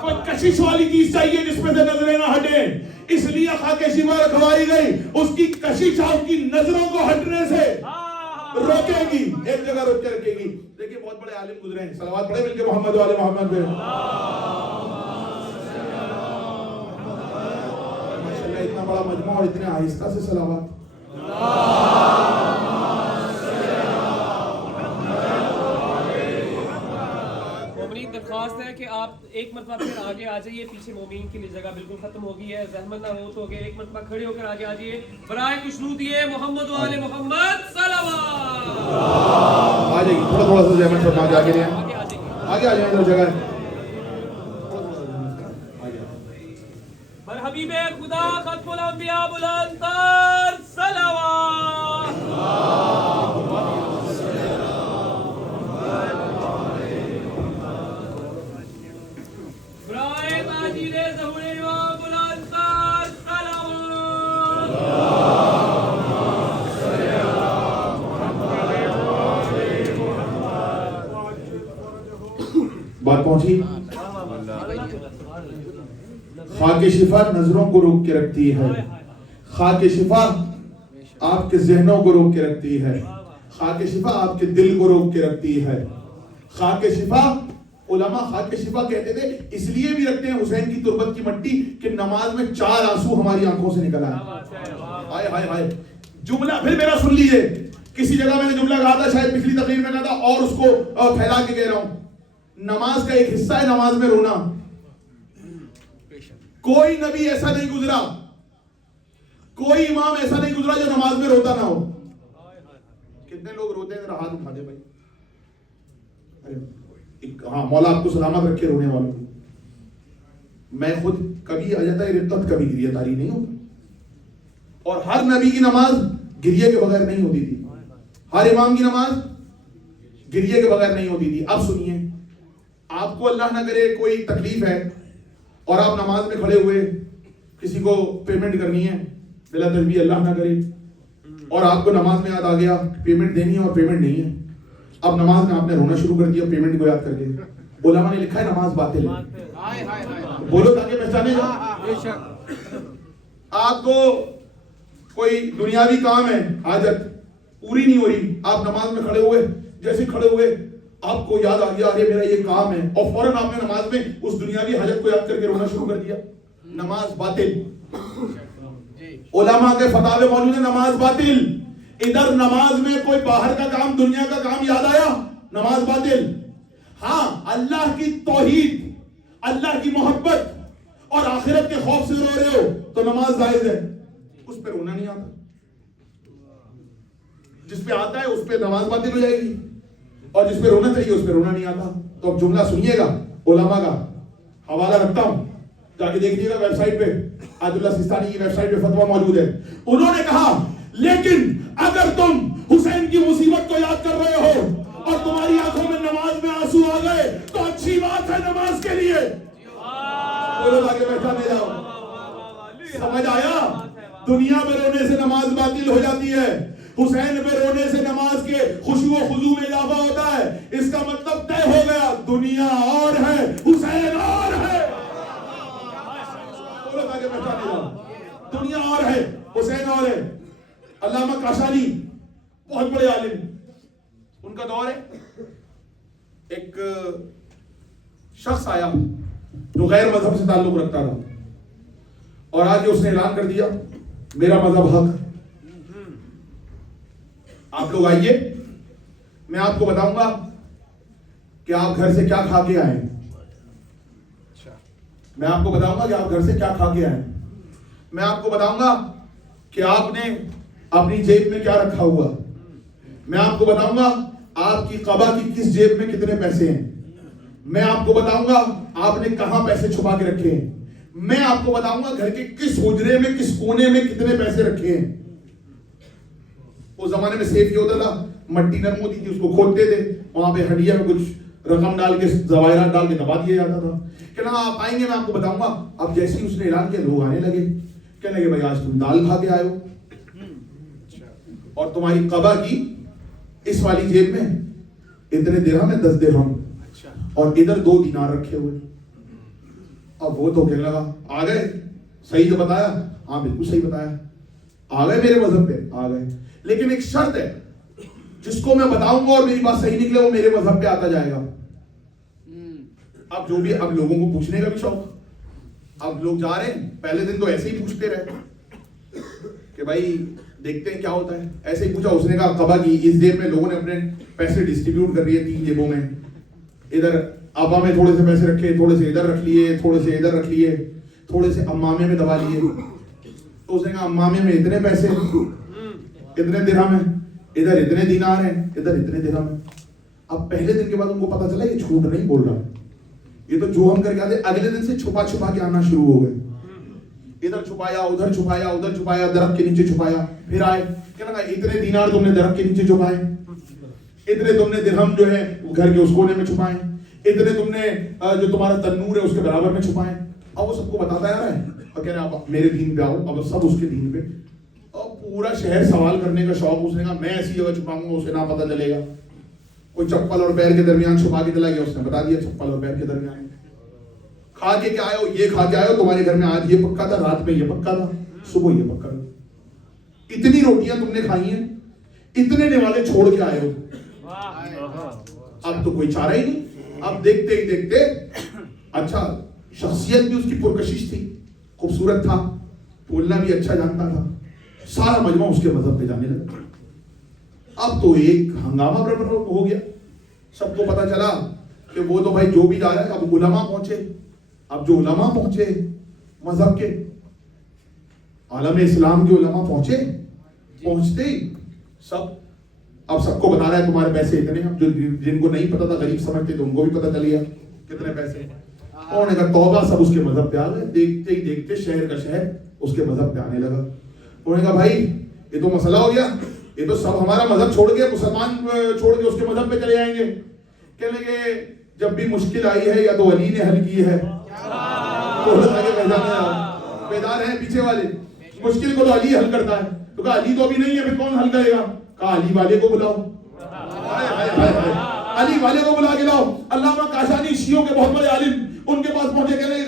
کوئی کشش والی چیز چاہیے جس میں سے نظریں نہ ہٹیں، اس لیے خاک شفا رکھوائی گئی، اس کی کشش آپ کی نظروں کو ہٹنے سے روکے گی، ایک جگہ روک کے رکھے گی۔ دیکھیں بہت بڑے عالم گزرے ہیں، صلوات پڑھے مل کے محمد و آل محمد پہ۔ ماشاءاللہ اتنا بڑا مجموعہ اور اتنے آہستہ سے صلوات۔ مومنین درخواست ہے کہ آپ ایک مرتبہ پھر آگے آ جائیے، پیچھے مومنین کے لیے جگہ بالکل ختم ہو گئی ہے، زحمت نہ ہو تو ایک مرتبہ کھڑے ہو کر آگے آ جائیے۔ برائے خوشنودیے محمد و آل محمد صلوات۔ آ جائیے تھوڑا سا زحمت فرما کے آگے رہیں، آگے آ جائیں، ادھر جگہ ہے۔ بر حبیب خدا ختم الانبیاء بلند تر صلوات۔ برائے تاجیر ظہور امام بلند تر صلوات۔ بات پہنچی؟ خاک شفا نظروں کو روک کے رکھتی ہے، خاک شفا آپ کے ذہنوں کو روک کے رکھتی ہے، خاک شفا آپ کے دل کو روک کے رکھتی ہے۔ خاک شفا، علماء خاک شفا کہتے تھے اس لیے بھی رکھتے ہیں حسین کی تربت کی مٹی کہ نماز میں 4 آنسو ہماری آنکھوں سے نکل آئے۔ ہائے ہائے ہائے، جملہ پھر میرا سن لیجئے، کسی جگہ میں نے جملہ کہا تھا، شاید پچھلی تقریر میں کہا تھا اور اس کو پھیلا کے کہہ رہا ہوں، نماز کا ایک حصہ ہے نماز میں رونا۔ کوئی نبی ایسا نہیں گزرا، کوئی امام ایسا نہیں گزرا جو نماز میں روتا نہ ہو۔ کتنے لوگ روتے ہیں؟ ذرا ہاتھ اٹھا دے بھائی۔ ہاں مولا آپ کو سلامت رکھے رونے والوں کو۔ میں خود کبھی اجتا رقت کبھی گریہ تاری نہیں ہوتا، اور ہر نبی کی نماز گریہ کے بغیر نہیں ہوتی تھی، ہر امام کی نماز گریہ کے بغیر نہیں ہوتی تھی۔ اب سنیے، آپ کو اللہ نہ کرے کوئی تکلیف ہے اور آپ نماز میں کھڑے ہوئے، کسی کو پیمنٹ کرنی ہے، بلا تجبیہ اللہ نہ کرے، اور آپ کو نماز میں یاد آ گیا پیمنٹ دینی ہے اور پیمنٹ نہیں ہے، اب نماز میں آپ نے رونا شروع کر دیا پیمنٹ کو یاد کر کے۔ علماء نے لکھا ہے نماز باطل ہے۔ بولو تاکہ پہچانے جا۔ آپ کو کوئی دنیاوی کام ہے، حاجت پوری نہیں ہو رہی، آپ نماز میں کھڑے ہوئے، جیسے کھڑے ہوئے آپ کو یاد آ گیا ارے میرا یہ کام ہے، اور فوراً آپ نے نماز میں اس دنیاوی حاجت کو یاد کر کے رونا شروع کر دیا، نماز باطل۔ علماء کے فتاوے موجود ہیں، نماز باطل۔ ادھر نماز میں کوئی باہر کا کام، دنیا کا کام یاد آیا، نماز باطل۔ ہاں اللہ کی توحید، اللہ کی محبت اور آخرت کے خوف سے رو رہے ہو تو نماز جائز ہے، اس پہ رونا نہیں آتا۔ جس پہ آتا ہے اس پہ نماز باطل ہو جائے گی، اور جس پہ رونا چاہیے اس پہ رونا نہیں آتا۔ تو اب جملہ سنیے گا علماء کا، حوالہ رکھتا ہوں, جا کے دیکھ لیجیے گا ویب سائٹ پہ, آیت اللہ سستانی کی ویب سائٹ پہ فتویٰ موجود ہے. انہوں نے کہا لیکن اگر تم حسین کی مصیبت کو یاد کر رہے ہو اور تمہاری آنکھوں میں نماز میں آنسو آ گئے تو اچھی بات ہے نماز کے لیے. بولو آگے بیٹھا نہیں جاؤ. سمجھ آیا؟ دنیا میں رونے سے نماز باطل ہو جاتی ہے, حسین پہ رونے سے نماز کے خشوع و خضوع میں اضافہ ہوتا ہے. اس کا مطلب طے ہو گیا, دنیا اور ہے, حسین اور ہے. بولو آگے بیٹھا نہیں جاؤ. دنیا اور ہے, حسین اور ہے. علامہ کاشانی بہت بڑے عالم, ان کا دور ہے, ایک شخص آیا جو غیر مذہب سے تعلق رکھتا تھا, اور آج اس نے اعلان کر دیا میرا مذہب حق. آپ لوگ آئیے, میں آپ کو بتاؤں گا کہ آپ گھر سے کیا کھا کے آئے. میں آپ کو بتاؤں گا کہ آپ گھر سے کیا کھا کے آئے. میں آپ کو بتاؤں گا کہ آپ نے اپنی جیب میں کیا رکھا ہوا. میں آپ کو بتاؤں گا آپ کی قبا کی کس جیب میں کتنے پیسے ہیں. میں آپ کو بتاؤں گا آپ نے کہاں پیسے چھپا کے رکھے ہیں. میں آپ کو بتاؤں گا گھر کے کس حجرے میں کس کونے میں کتنے پیسے رکھے ہیں. اس زمانے میں سیف یہ ہوتا تھا, مٹی نرم ہوتی تھی, اس کو کھودتے تھے, وہاں پہ ہڈیا میں کچھ رقم ڈال کے زوائرات ڈال کے دبا دیا جاتا تھا. کہ نا آپ آئیں گے میں آپ کو بتاؤں گا. اب جیسے ہی اس نے اعلان کیا لوگ آنے لگے, کہنے لگے بھائی آج تم دال کھا کے آئے ہو اور تمہاری قبا کی اس والی جیب میں اتنے درہم ہے, 10 درہم, اور ادھر 2 دینار رکھے ہوئے. اب وہ تو کہنے لگا آ گئے, صحیح تو بتایا, ہاں بالکل صحیح بتایا, آ گئے میرے مذہب پہ, آ گئے. لیکن ایک شرط ہے, جس کو میں بتاؤں گا اور میری بات صحیح نکلے وہ میرے مذہب پہ آتا جائے گا. اب جو بھی, اب لوگوں کو پوچھنے کا بھی شوق, اب لوگ جا رہے ہیں, پہلے دن تو ایسے ہی پوچھتے رہے کہ بھائی دیکھتے ہیں کیا ہوتا ہے. ایسے ہی پوچھا, اس نے کہا قبا کی اس جیب میں لوگوں نے اپنے پیسے ڈسٹریبیوٹ کر لیے 3 جیبوں میں. ادھر آبا میں تھوڑے سے پیسے رکھے, تھوڑے سے ادھر رکھ لیے, تھوڑے سے ادھر رکھ لیے, تھوڑے سے امامے میں دبا لیے. تو اس نے کہا امامے میں اتنے پیسے, اتنے درہم ہیں, ادھر اتنے دینار ہیں, ادھر اتنے درہم ہیں. اب پہلے دن کے بعد ان کو پتا چلا یہ جھوٹ نہیں بول رہا, یہ تو جو ہم کر کے آتے. اگلے دن سے چھپا چھپا کے آنا شروع ہو گئے. ادھر چھپایا, ادھر چھپایا, ادھر چھپایا, درخت کے نیچے چھپایا. پھر آئے, کہنے لگا اتنے دینار تم نے درخت کے نیچے چھپائے, اتنے تم نے درہم جو ہے گھر کے اس کونے میں چھپائے, اتنے تم نے جو تمہارا تنور ہے اس کے برابر میں چھپائے. اب وہ سب کو بتاتا آ رہا ہے اور کہہ رہے ہیں اب میرے دین پہ آؤ. اب سب اس کے دین پہ, اور پورا شہر سوال کرنے کا شوق. اس نے کہا میں ایسی جگہ چھپاؤں گا اسے نہ پتہ چلے گا. کوئی چپل اور پیر کے درمیان چھپا کے چلا گیا, اس نے بتا دیا چپل اور پیر کے درمیان. کھا کے کیا آئے ہو, یہ کھا کے آئے ہو, تمہارے گھر میں آج یہ پکا تھا, رات میں یہ پکا تھا, صبح یہ پکا تھا. اتنی روٹیاں تم نے کھائی ہیں, اتنے نوالے چھوڑ کے آئے ہو. اب تو کوئی چارہ ہی نہیں. اب دیکھتے ہی دیکھتے, اچھا شخصیت بھی اس کی پرکشش تھی, خوبصورت تھا, بولنا بھی اچھا جانتا تھا, سارا مجمع اس کے مذہب پہ جانے لگا. اب تو ایک ہنگامہ برابر ہو گیا. سب کو پتا چلا کہ وہ تو بھائی جو بھی جا رہا ہے. اب علماء پہنچے, اب جو علماء پہنچے مذہب کے, عالم اسلام کے علماء پہنچے, پہنچتے ہی سب اب سب کو بتا رہا ہے تمہارے پیسے اتنے. اب جو جن کو نہیں پتا تھا, غریب سمجھتے تھے, ان کو بھی پتا چل گیا کتنے پیسے. انہوں نے کہا توبہ, سب اس کے مذہب پہ آ گئے. دیکھتے ہی دیکھتے شہر کا شہر اس کے مذہب پہ آنے لگا. انہوں نے کہا بھائی یہ تو مسئلہ ہو گیا, یہ تو سب ہمارا مذہب چھوڑ کے, مسلمان چھوڑ کے اس کے مذہب پہ چلے جائیں گے. کہنے لگے جب بھی مشکل آئی ہے یا تو علی نے حل کی ہے. بیدار ہیں پیچھے والے, مشکل کو تو علی حل کرتا ہے. تو کہا علی تو ابھی نہیں ہے, پھر کون حل کرے گا؟ کہا علی والے کو بلاؤ, علی والے کو بلا کے لاؤ. علامہ کاشانی شیعوں کے بہت بڑے عالم ان کے پاس پہنچے, کہنے لگے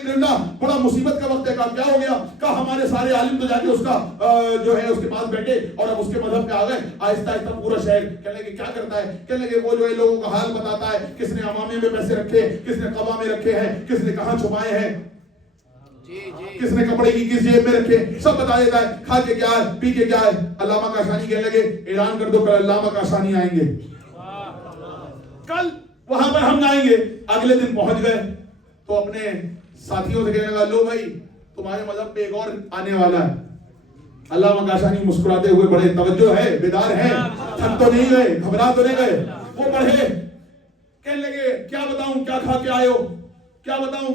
بڑا مصیبت کا وقت ہے. کہا کیا ہو گیا؟ کہا ہمارے سارے عالم تو جا کے اس کا جو ہے اس کے پاس بیٹھے اور اب اس کے مذہب پہ آ گئے. آہستہ آہستہ پورا شہر کہنے لگے کیا کرتا ہے؟ کہنے لگے وہ جو ہے لوگوں کا حال بتاتا ہے, کس نے امامے میں پیسے رکھے, کس نے قبا میں رکھے ہیں, کس نے کہاں چھپائے ہیں, کس نے کپڑے کی کس جیب میں رکھے, سب بتا دیتا ہے. کھا کے کیا ہے, پی کے کیا ہے. علامہ کاشانی کہنے لگے اعلان کر دو کل علامہ کاشانی آئیں گے, کل وہاں پر ہم آئیں گے. اگلے دن پہنچ گئے تو اپنے ساتھیوں سے کہنے لگا لو بھائی تمہارے مذہب پہ ایک اور آنے والا ہے. علامہ کاشانی مسکراتے ہوئے بڑے توجہ ہے, بیدار ہیں, تھک تو نہیں گئے, گھبرا تو نہیں گئے. وہ پڑھے, کہنے لگے کیا بتاؤں, کیا کھا کے آئے ہو, کیا بتاؤں,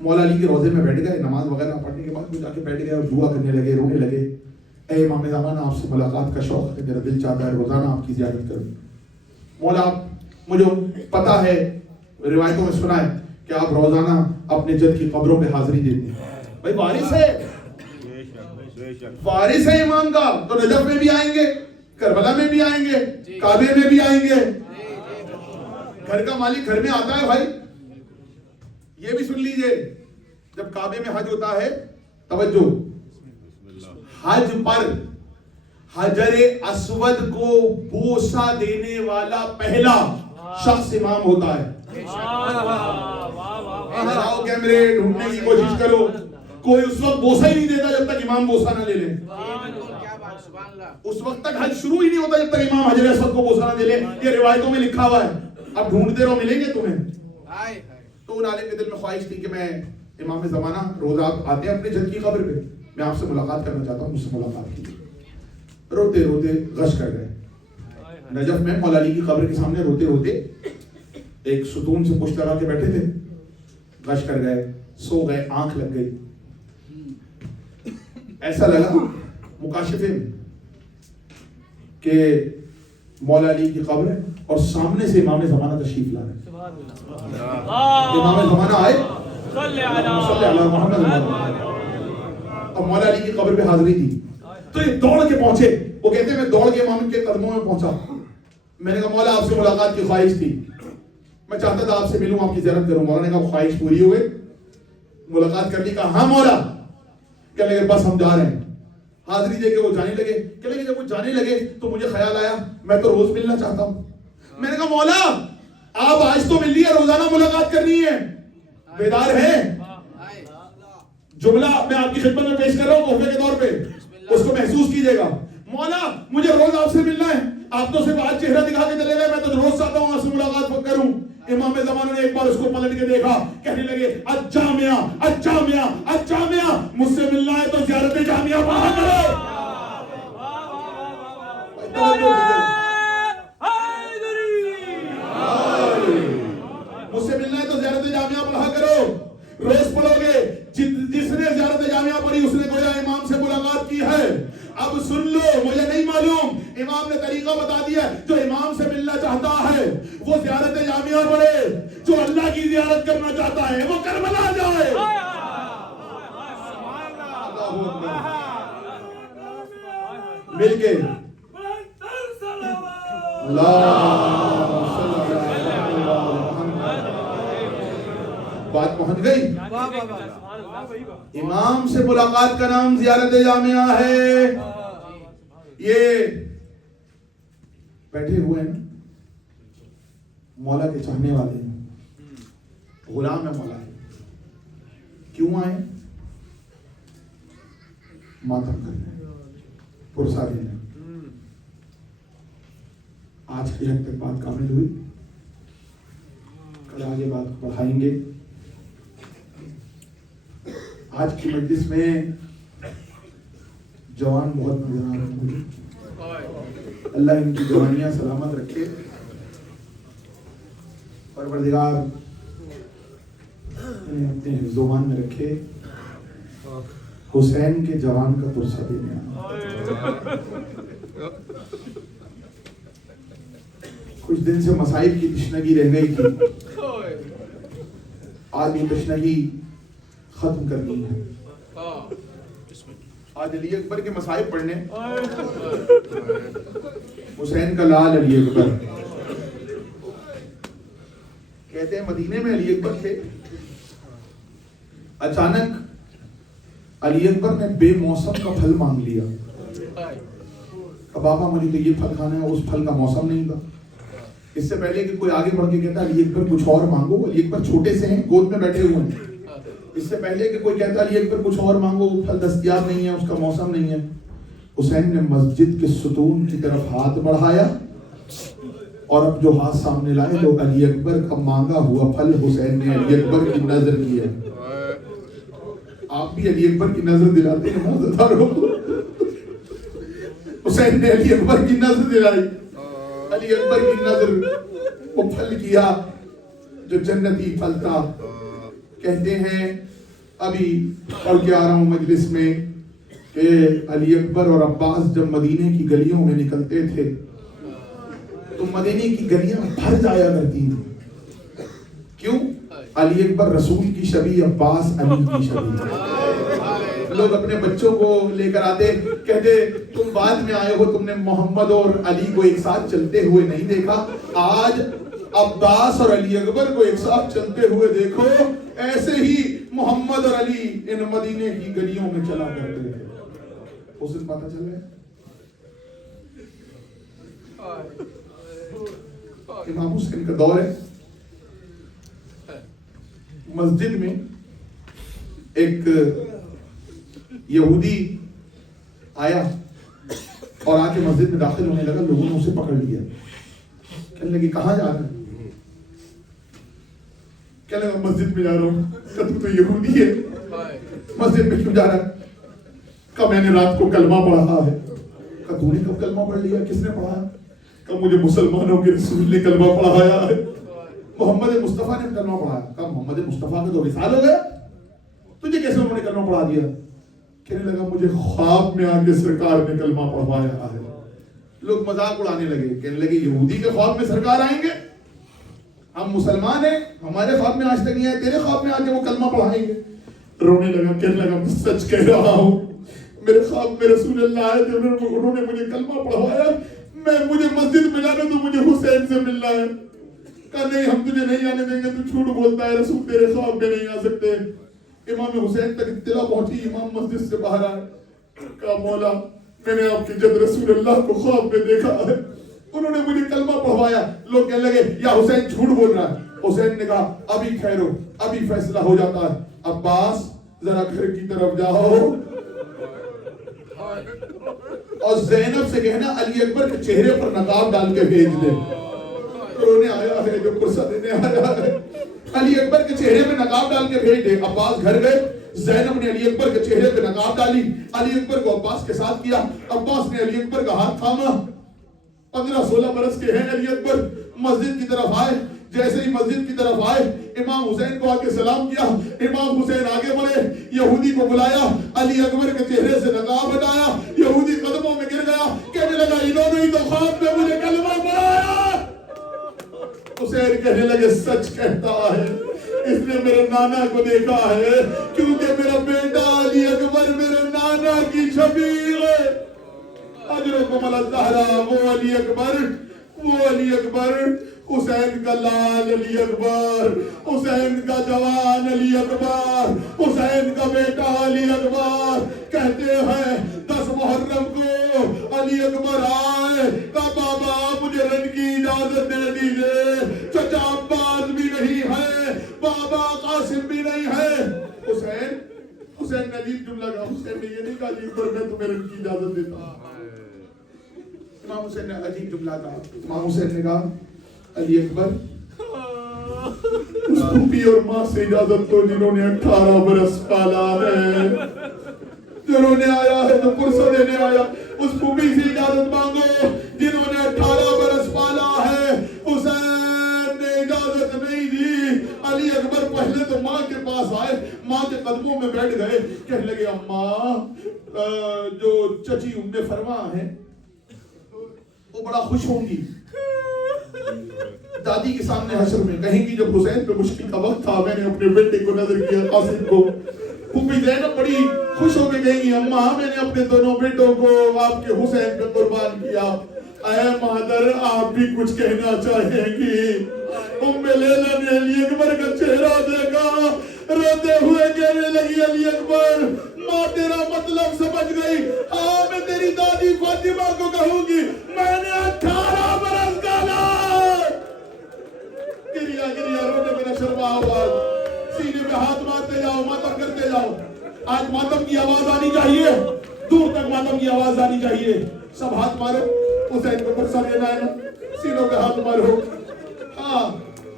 مولا علی کے روزے میں بیٹھ گئے, نماز وغیرہ پڑھنے کے بعد وہ جا کے بیٹھ گئے اور دعا کرنے لگے, رونے لگے. اے امام زمانہ, آپ سے ملاقات کا شوق ہے, میرا دل چاہتا ہے روزانہ آپ کی زیارت کروں. مولا, مجھے پتا ہے, روایتوں میں سنا ہے کہ آپ روزانہ اپنے جد کی قبروں پہ حاضری دیتے ہیں. بھائی وارث ہے, وارث ہے امام کا, تو نجف میں بھی آئیں گے, کربلا میں بھی آئیں گے, کعبے میں بھی آئیں گے. گھر کا مالک گھر میں آتا ہے بھائی. یہ بھی سن لیجئے, جب کعبے میں حج ہوتا ہے, توجہ, حج پر حجر اسود کو بوسہ دینے والا پہلا شخص امام ہوتا ہے. لگاؤ کیمرے, ڈھونڈنے کی کوشش کرو, کوئی اس وقت بوسہ ہی نہیں دیتا جب تک امام بوسہ نہ لے لے. اس وقت تک حج شروع ہی نہیں ہوتا جب تک امام حجر اسود کو بوسہ نہ دے لے. یہ روایتوں میں لکھا ہوا ہے, اب ڈھونڈتے رہو, ملیں گے تمہیں. تو ان عالم کے دل میں خواہش تھی کہ میں امام زمانہ روز آپ آتے ہیں اپنے جد کی قبر پہ, میں آپ سے ملاقات کرنا چاہتا ہوں, مجھ سے ملاقات کی. روتے روتے غش کر گئے. نجف میں مولا علی کی قبر کے سامنے روتے روتے ایک ستون سے پشت لگا کے بیٹھے تھے, غش کر گئے, سو گئے, آنکھ لگ گئی. ایسا لگا مکاشفے میں کہ مولا علی کی قبر ہے اور سامنے سے امام زمانہ تشریف لا رہے ہیں. امام زمانہ آئے, صلی علی محمد, اور مولا علی کی قبر پہ حاضری دی. تو یہ دوڑ کے پہنچے, وہ کہتے ہیں میں دوڑ کے امام کے قدموں میں پہنچا. میں نے کہا مولا آپ سے ملاقات کی خواہش تھی, میں چاہتا تھا آپ سے ملوں, آپ کی زیارت کروں. مولا نے کہا خواہش پوری ہو گئی, ملاقات کر لی. کہا ہاں مولا. کہنے لگے بس ہم جا رہے ہیں. حاضری دے کے وہ جانے لگے. کہنے لگے جب وہ جانے لگے تو مجھے خیال آیا میں تو روز ملنا چاہتا ہوں. میں نے کہا مولا آپ آج تو مل لیے, روزانہ ملاقات کرنی ہے, بیدار ہیں؟ جملہ میں آپ کی خدمت میں پیش کر رہا ہوں تحفے کے طور پہ, اس کو محسوس کیجئے گا. مولا مجھے روز آپ سے ملنا ہے, آپ تو صرف آج چہرہ دکھا کے چلے گئے, میں تو روز چاہتا ہوں آپ سے ملاقات کروں. امام زمانہ نے ایک بار اس کو پلٹ کے دیکھا, کہنے لگے الجامعہ الجامعہ الجامعہ, مجھ سے ملنا ہے تو زیارت جامعہ پڑھا کرو. مجھ سے ملنا ہے تو زیارت جامعہ پڑھا کرو. روز پڑھو گے, جس نے زیارت جامعہ پڑھی اس نے گویا امام سے ملاقات کی ہے. اب سن لو, مجھے نہیں معلوم, امام نے طریقہ بتا دیا, جو امام سے ملنا چاہتا ہے وہ زیارت جامعہ پڑھے, جو اللہ کی زیارت کرنا چاہتا ہے وہ کربلا جائے. مل کے بات پہنچ گئی. امام سے ملاقات کا نام زیارت جامعہ ہے. یہ بیٹھے ہوئے ہیں, مولا کے چاہنے والے ہیں, غلام ہے مولا کے. کیوں آئے؟ ماتم کرنے, پرسا دینے. آج کی حد تک بات کامل ہوئی, کل آگے بات بڑھائیں گے. آج کی مجلس میں جوان بہت نظر آ رہے ہیں, اللہ ان کی جوانیاں سلامت رکھے. پروردگار انہیں اپنے حفظ و امان میں رکھے. حسین کے جوان کا پرسہ دینے آیا. کچھ دن سے مصائب کی تشنگی رہ گئی تھی, آج یہ تشنگی ختم کرنی ہے. آج علی اکبر کے مصائب پڑھنے, حسین کا لال علی اکبر. کہتے ہیں مدینے میں علی اکبر تھے, اچانک علی اکبر نے بے موسم کا پھل مانگ لیا. بابا مجھے تو یہ پھل کھانا ہے, اس پھل کا موسم نہیں تھا. اس سے پہلے کہ کوئی آگے بڑھ کے کہتا علی اکبر کچھ اور مانگو, علی اکبر چھوٹے سے ہیں, گود میں بیٹھے ہوئے ہیں. اس سے پہلے کہ کوئی کہتا علی اکبر کچھ اور مانگو, وہ پھل دستیاب نہیں ہے, اس کا موسم نہیں ہے. حسین نے مسجد کے ستون کی طرف ہاتھ بڑھایا اور اب جو ہاتھ سامنے لائے تو علی اکبر کا مانگا ہوا پھل حسین نے علی اکبر کی نظر کیا. آپ بھی علی اکبر کی نظر دلاتے ہیں معززداروں. حسین نے علی اکبر کی نظر دلائی, علی اکبر کی نظر وہ پھل کیا جو جنتی پھل تھا. کہتے ہیں ابھی پڑھ کے آ رہا ہوں مجلس میں کہ علی اکبر اور عباس جب مدینے کی گلیوں میں نکلتے تھے تو مدینے کی گلیاں بھر جایا کرتی تھی. کیوں؟ علی اکبر رسول کی شبیہ، عباس علی کی شبیہ. لوگ اپنے بچوں کو لے کر آتے، کہتے تم بعد میں آئے ہو، تم نے محمد اور علی کو ایک ساتھ چلتے ہوئے نہیں دیکھا، آج عباس اور علی اکبر کو ایک ساتھ چلتے ہوئے دیکھو. ایسے ہی محمد اور علی ان مدینے کی گلیوں میں چلا کرتے تھے. اس دن پتہ چل رہا ہے امام حسین کا دور ہے. مسجد میں ایک یہودی آیا اور آ کے مسجد میں داخل ہونے لگا. لوگوں نے اسے پکڑ لیا، کہنے لگے کہاں جا رہا ہے؟ کہنے لگا مسجد میں جا رہا ہوں. کہ تو یہودی ہے، مسجد میں کیوں جا رہا ہے؟ کہ میں نے رات کو کلمہ پڑھا ہے. کہ تو نے کب کلمہ پڑھ لیا؟ کس نے پڑھا؟ کہ مجھے مسلمانوں کے رسول نے کلمہ پڑھایا ہے، محمد مصطفیٰ نے کلمہ پڑھایا. کہ محمد مصطفیٰ کا تو وصال ہو گیا، تجھے کیسے انہوں نے کلمہ پڑھا دیا؟ کہنے لگا مجھے خواب میں آ کے سرکار نے کلمہ پڑھوایا ہے. لوگ مذاق اڑانے لگے، کہنے لگے یہودی کے خواب میں سرکار آئیں گے؟ ہم مسلمان ہیں، ہمارے خواب میں آج تک نہیں آئے، تیرے خواب میں آ کے وہ کلمہ پڑھائیں گے. رونے لگا، کہنے لگا میں سچ کہہ رہا ہوں، میرے خواب میں رسول اللہ آئے تھے، انہوں نے مجھے کلمہ پڑھوایا. مجھے مسجد میں جانا تو مجھے حسین سے ملنا ہے. کہا نہیں ہم تجھے نہیں آنے دیں گے، تو جھوٹ بولتا ہے، رسول تیرے خواب میں نہیں آ سکتے. امام حسین تک اطلاع پہنچی، امام مسجد سے باہر آئے. کہا مولا میں نے آپ کی جد رسول اللہ کو خواب میں دیکھا ہے، انہوں نے مجھے کلمہ پڑھوایا. لوگ کہنے لگے یا حسین جھوٹ بول رہا ہے. حسین نے کہا ابھی ٹھہرو، ابھی فیصلہ ہو جاتا ہے. عباس ذرا گھر کی طرف جاؤ اور زینب سے کہنا علی اکبر کے چہرے پر نقاب ڈال کے بھیج دے. رونے آیا ہے جو پرسہ دینے آیا ہے، علی اکبر کے چہرے پہ نقاب ڈال کے بھیج دے. عباس گھر گئے، زینب نے علی اکبر کے چہرے پہ نقاب ڈالی، علی اکبر کو عباس کے ساتھ کیا. عباس نے علی اکبر کا ہاتھ تھاما. 15-16 برس کے ہیں علی اکبر. مسجد کی طرف آئے، جیسے ہی مسجد کی طرف آئے امام حسین کو آ کے سلام کیا. امام حسین آگے بڑھے، یہودی کو بلایا، علی اکبر کے چہرے سے نقاب ہٹایا. یہودی قدموں میں گر گیا، کہنے لگا انہوں نے ہی تو خواب میں مجھے کلمہ پڑھایا. حسین کہنے لگے سچ کہتا ہے، اس نے میرے نانا کو دیکھا ہے، کیونکہ میرا بیٹا علی اکبر میرے نانا کی شبیہ ہے. اجرکم الزہرا، وہ علی اکبر، حسین کا لال علی اکبر، حسین کا جوان علی اکبر، حسین کا بیٹا علی اکبر. کہتے ہیں 10 محرم کو علی اکبر آئے، کہا بابا مجھے رن کی اجازت دے دیجئے، چچا عباس بھی نہیں ہے، بابا قاسم بھی نہیں ہے. حسین نے عجیب جملہ کہا. حسین نے یہ نہیں کہا علی اکبر میں تمہیں رن کی اجازت دیتا ہوں. امام حسین نے عجیب جملہ کہا. امام حسین نے کہا علی اکبر اس پھوپھی اور ماں سے اجازت تو جنہوں نے 18 برس پالا ہے، جنہوں نے آیا ہے جو پرسہ دینے آیا، اس پھوپھی سے اجازت مانگو جنہوں نے 18 برس پالا ہے. حسین نے اجازت نہیں دی. علی اکبر پہلے تو ماں کے پاس آئے، ماں کے قدموں میں بیٹھ گئے، کہنے لگے اماں جو چچی ام فرما ہے وہ بڑا خوش ہوں گی، دادی کے سامنے حشر میں کہیں گی جب حسین پہ مشکل کا وقت تھا میں نے اپنے بیٹے کو نظر کیا قاسم کو. پھوپھی زینب بڑی خوش ہو کے کہیں گی اماں میں نے اپنے دونوں بیٹوں کو آپ کے حسین پہ قربان کیا. اے مادر آپ بھی کچھ کہنا چاہیں گی؟ ام لیلا نے علی اکبر کا چہرہ دیکھا، روتے ہوئے کہنے لگی علی اکبر ماں تیرا مطلب سمجھ گئی. ہاں میں تیری دادی فاطمہ کو کہوں گی میں نے 18 برس کا لال. گریا رونے میں شرما آواز، سینے پہ ہاتھ مارتے جاؤ، ماتم کرتے جاؤ. آج ماتم کی آواز آنی چاہیے، دور تک ماتم کی آواز آنی چاہیے. سب ہاتھ مارو، حسین کو پرسہ دینا ہے نا، سینوں پہ ہاتھ مارو. ہاں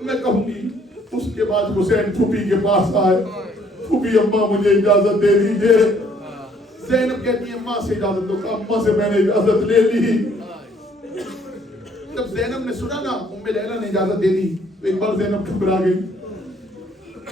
میں کہوں گی. اس کے بعد حسین پھوپھی کے پاس آئے. پھوپھی اماں مجھے اجازت دے دیجئے. زینب کہتی ہے اماں سے اجازت دو. اماں سے میں نے اجازت لے لی. جب زینب نے سنا نا ام لیلا نے اجازت دے دی تو ایک بار زینب گھبرا گئی.